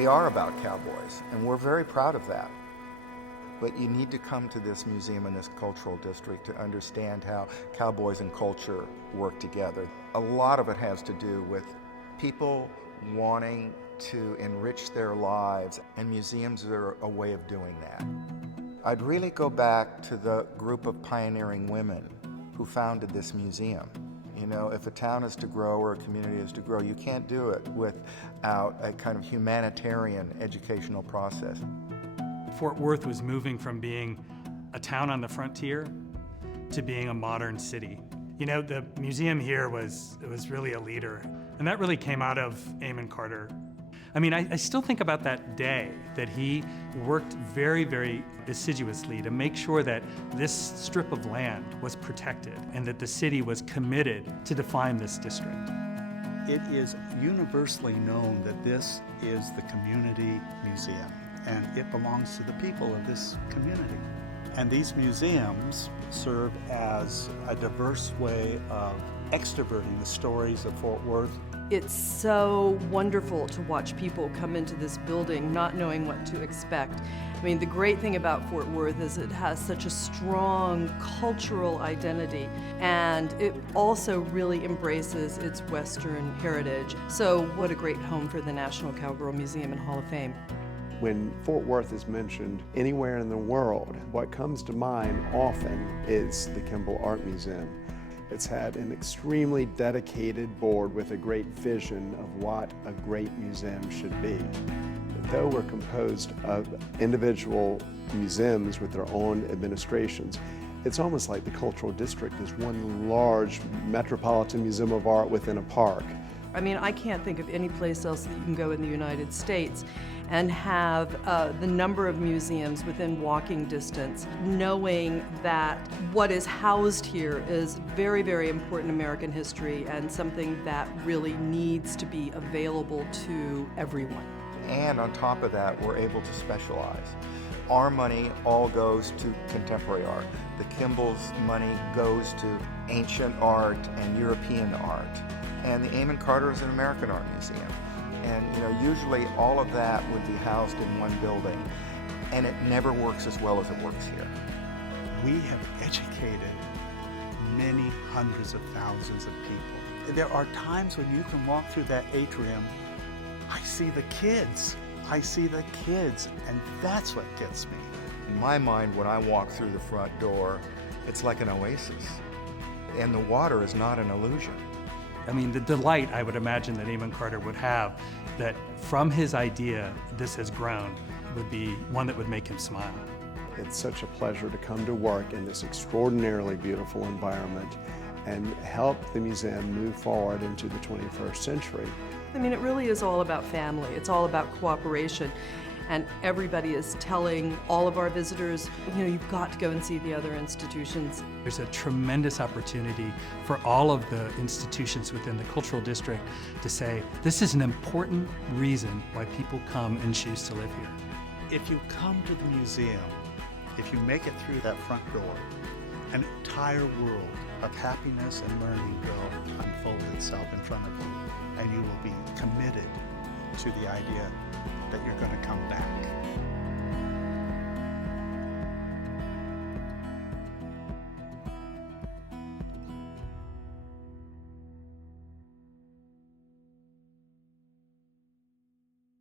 We are about cowboys, and we're very proud of that. But you need to come to this museum in this cultural district to understand how cowboys and culture work together. A lot of it has to do with people wanting to enrich their lives, and museums are a way of doing that. I'd really go back to the group of pioneering women who founded this museum. You know, if a town is to grow or a community is to grow, you can't do it without a kind of humanitarian educational process. Fort Worth was moving from being a town on the frontier to being a modern city. You know, the museum here was really a leader, and that really came out of Amon Carter. I mean, I still think about that day that he worked very, very assiduously to make sure that this strip of land was protected and that the city was committed to define this district. It is universally known that this is the community museum, and it belongs to the people of this community. And these museums serve as a diverse way of extroverting the stories of Fort Worth. It's so wonderful to watch people come into this building not knowing what to expect. I mean, the great thing about Fort Worth is it has such a strong cultural identity, and it also really embraces its Western heritage. So what a great home for the National Cowgirl Museum and Hall of Fame. When Fort Worth is mentioned anywhere in the world, what comes to mind often is the Kimball Art Museum. It's had an extremely dedicated board with a great vision of what a great museum should be. Though we're composed of individual museums with their own administrations, it's almost like the Cultural District is one large metropolitan museum of art within a park. I mean, I can't think of any place else that you can go in the United States and have the number of museums within walking distance, knowing that what is housed here is very, very important American history and something that really needs to be available to everyone. And on top of that, we're able to specialize. Our money all goes to contemporary art. The Kimball's money goes to ancient art and European art. And the Amon Carter is an American art museum. And you know, usually all of that would be housed in one building, and it never works as well as it works here. We have educated many hundreds of thousands of people. There are times when you can walk through that atrium, I see the kids, and that's what gets me. In my mind, when I walk through the front door, it's like an oasis, and the water is not an illusion. I mean, the delight I would imagine that Amon Carter would have, that from his idea this has grown, would be one that would make him smile. It's such a pleasure to come to work in this extraordinarily beautiful environment and help the museum move forward into the 21st century. I mean, it really is all about family. It's all about cooperation. And everybody is telling all of our visitors, you know, you've got to go and see the other institutions. There's a tremendous opportunity for all of the institutions within the Cultural District to say, this is an important reason why people come and choose to live here. If you come to the museum, if you make it through that front door, an entire world of happiness and learning will unfold itself in front of you, and you will be committed to the idea that you're going to come back.